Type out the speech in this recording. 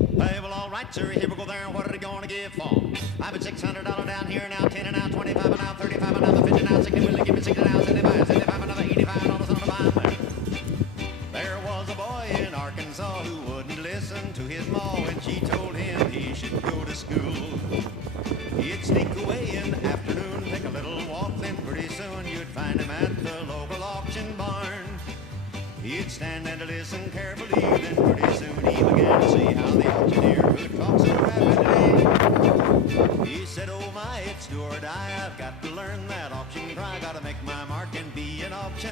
Hey, well, all right, sir, here we go there, and what are they going to give for? I've been $600 down here, now 10 and now 25 and now 35 and now 50 now 60, will you give me 60 now 75, 75 another $85 on the bottom there. There was a boy in Arkansas who wouldn't listen to his ma when she told him he should go to school. He'd sneak away in the afternoon, take a little walk, then pretty soon you'd find him at the local auction barn. He'd stand and listen carefully, then pretty soon he began to see how the auctioneer could talk so rapidly. He said, oh my, it's do or die, I've got to learn that auction cry, gotta make my mark and